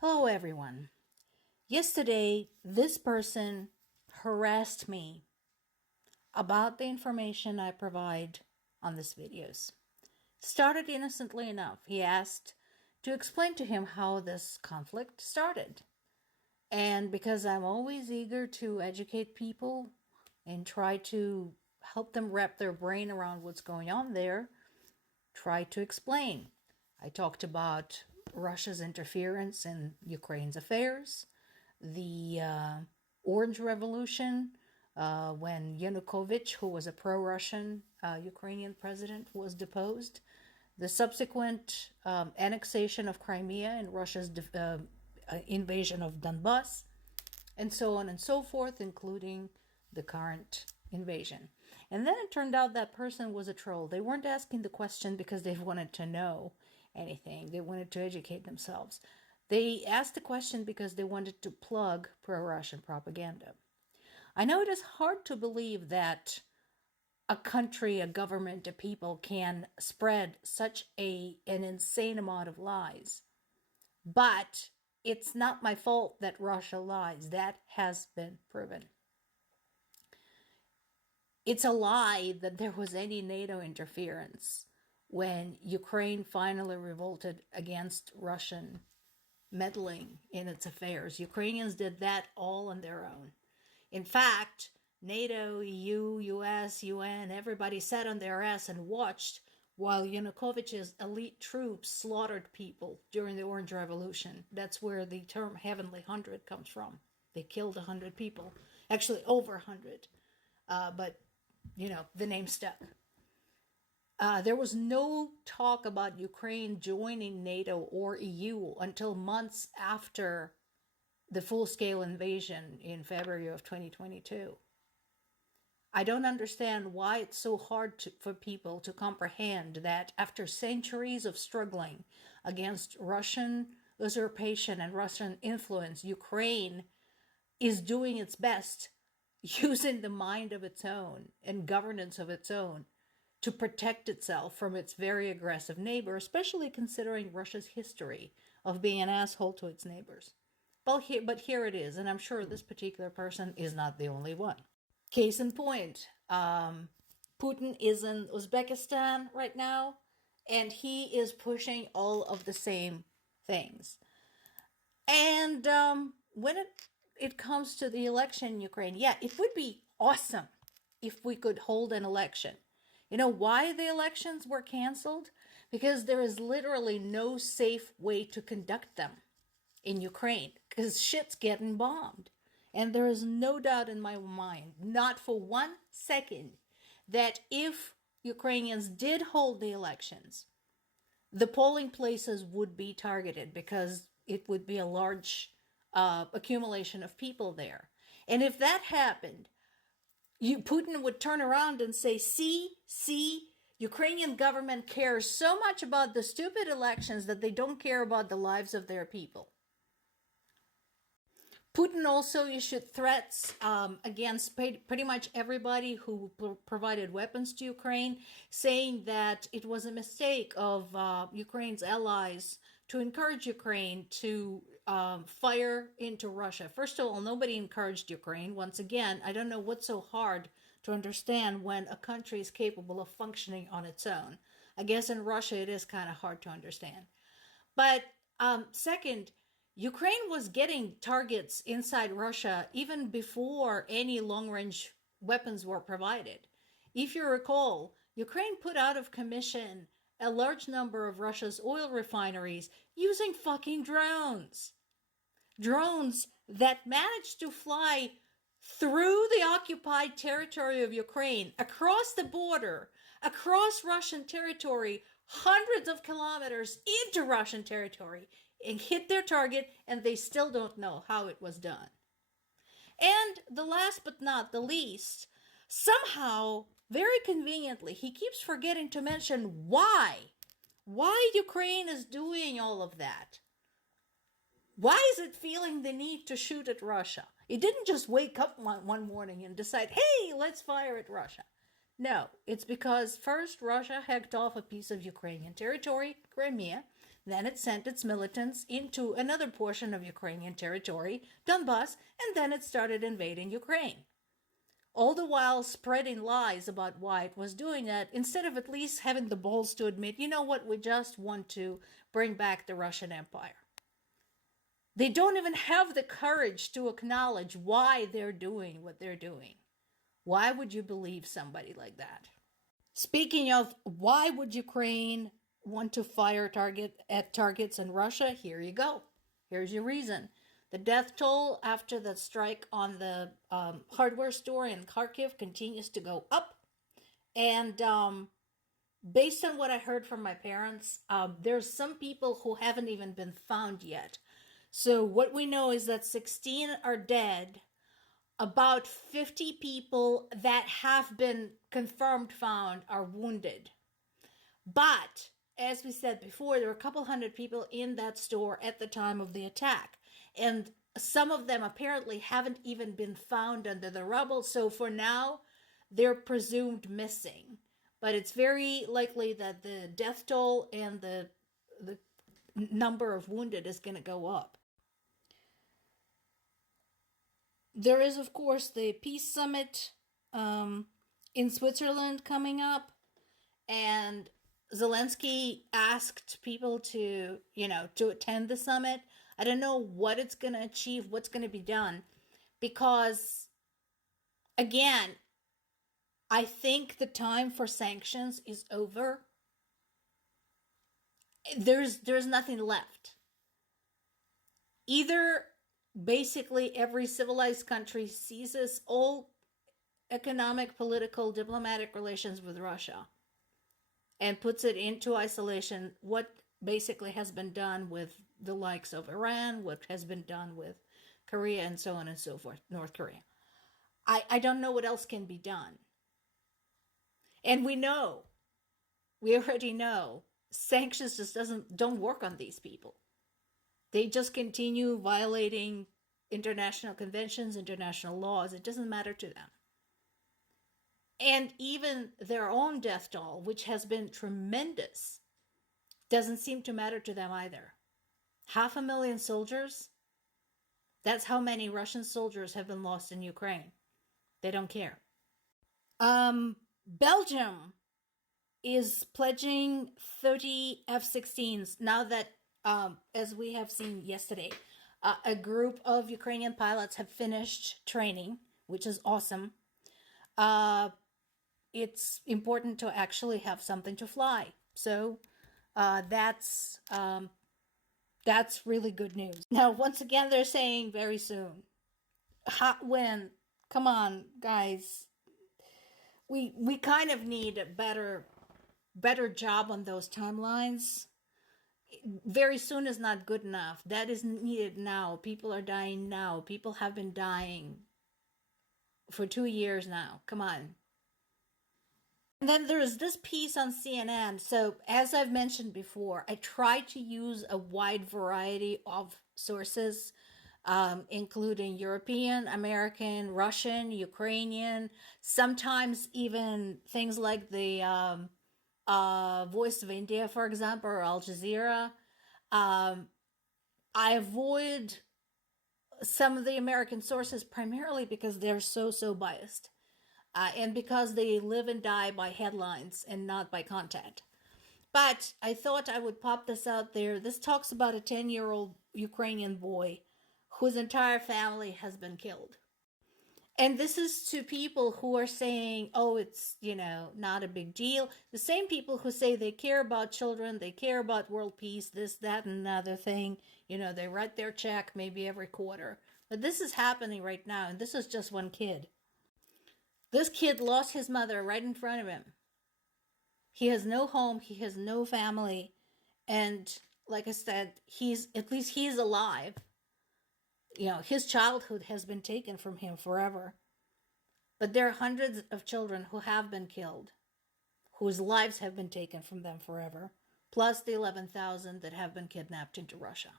Hello, everyone. Yesterday, this person harassed me about the information I provide on these videos. Started innocently enough. He asked to explain to him how this conflict started. And because I'm always eager to educate people and try to help them wrap their brain around what's going on there, try to explain. I talked about Russia's interference in Ukraine's affairs, the Orange Revolution, when Yanukovych, who was a pro-Russian Ukrainian president, was deposed, the subsequent annexation of Crimea and Russia's invasion of Donbass, and so on and so forth, including the current invasion. And then it turned out that person was a troll. They weren't asking the question because they wanted to know anything. They wanted to educate themselves. They asked the question because they wanted to plug pro-Russian propaganda. I know it is hard to believe that a country, a government, a people can spread such an insane amount of lies. But it's not my fault that Russia lies. That has been proven. It's a lie that there was any NATO interference when Ukraine finally revolted against Russian meddling in its affairs. Ukrainians did that all on their own. In fact, NATO, EU, US, UN, everybody sat on their ass and watched while Yanukovych's elite troops slaughtered people during the Orange Revolution. That's where the term Heavenly 100 comes from. They killed 100 people, actually over 100, but the name stuck. There was no talk about Ukraine joining NATO or EU until months after the full-scale invasion in February of 2022. I don't understand why it's so hard for people to comprehend that after centuries of struggling against Russian usurpation and Russian influence, Ukraine is doing its best using the mind of its own and governance of its own to protect itself from its very aggressive neighbor, especially considering Russia's history of being an asshole to its neighbors. But here it is, and I'm sure this particular person is not the only one. Case in point, Putin is in Uzbekistan right now, and he is pushing all of the same things. And when it comes to the election in Ukraine, it would be awesome if we could hold an election. You know why the elections were canceled? Because there is literally no safe way to conduct them in Ukraine, because shit's getting bombed. And there is no doubt in my mind, not for 1 second, that if Ukrainians did hold the elections, the polling places would be targeted because it would be a large accumulation of people there. And if that happened, Putin would turn around and say, see, Ukrainian government cares so much about the stupid elections that they don't care about the lives of their people. Putin also issued threats against pretty much everybody who provided weapons to Ukraine, saying that it was a mistake of Ukraine's allies to encourage Ukraine to fire into Russia. First of all, nobody encouraged Ukraine. Once again, I don't know what's so hard to understand when a country is capable of functioning on its own. I guess in Russia it is kind of hard to understand. But second, Ukraine was getting targets inside Russia even before any long-range weapons were provided. If you recall, Ukraine put out of commission a large number of Russia's oil refineries using fucking drones. Drones that managed to fly through the occupied territory of Ukraine, across the border, across Russian territory, hundreds of kilometers into Russian territory, and hit their target, and they still don't know how it was done. And the last but not the least, somehow, very conveniently, he keeps forgetting to mention why Ukraine is doing all of that. Why is it feeling the need to shoot at Russia? It didn't just wake up one morning and decide, hey, let's fire at Russia. No, it's because first Russia hacked off a piece of Ukrainian territory, Crimea. Then it sent its militants into another portion of Ukrainian territory, Donbass, and then it started invading Ukraine. All the while spreading lies about why it was doing that, instead of at least having the balls to admit, you know what, we just want to bring back the Russian Empire. They don't even have the courage to acknowledge why they're doing what they're doing. Why would you believe somebody like that? Speaking of why would Ukraine want to fire targets in Russia, here you go. Here's your reason. The death toll after the strike on the hardware store in Kharkiv continues to go up. And based on what I heard from my parents, there's some people who haven't even been found yet. So what we know is that 16 are dead. About 50 people that have been confirmed found are wounded. But, as we said before, there were a couple hundred people in that store at the time of the attack. And some of them apparently haven't even been found under the rubble. So for now, they're presumed missing. But it's very likely that the death toll and the number of wounded is going to go up. There is, of course, the peace summit in Switzerland coming up, and Zelensky asked people to attend the summit. I don't know what it's going to achieve, what's going to be done, because, again, I think the time for sanctions is over. There's nothing left. Either basically every civilized country ceases all economic, political, diplomatic relations with Russia and puts it into isolation, what basically has been done with the likes of Iran, what has been done with Korea, and so on and so forth, North Korea. I don't know what else can be done. And we already know, sanctions just don't work on these people. They just continue violating international conventions, international laws. It doesn't matter to them. And even their own death toll, which has been tremendous, doesn't seem to matter to them either. 500,000 soldiers, that's how many Russian soldiers have been lost in Ukraine. They don't care. Belgium is pledging 30 F-16s now that, as we have seen yesterday, a group of Ukrainian pilots have finished training, which is awesome. It's important to actually have something to fly. So that's really good news. Now, once again, they're saying very soon. When? Come on, guys. We kind of need a better job on those timelines. Very soon is not good enough. That is needed now. People are dying now. People have been dying for 2 years now. Come on. And then there's this piece on CNN. So, as I've mentioned before, I try to use a wide variety of sources, including European, American, Russian, Ukrainian, sometimes even things like the Voice of India, for example, or Al Jazeera. I avoid some of the American sources primarily because they're so biased. And because they live and die by headlines and not by content. But I thought I would pop this out there. This talks about a 10-year-old Ukrainian boy whose entire family has been killed. And this is to people who are saying, oh, it's, not a big deal. The same people who say they care about children, they care about world peace, this, that, and another thing. They write their check maybe every quarter. But this is happening right now, and this is just one kid. This kid lost his mother right in front of him. He has no home, he has no family, and like I said, at least he's alive. His childhood has been taken from him forever. But there are hundreds of children who have been killed, whose lives have been taken from them forever, plus the 11,000 that have been kidnapped into Russia.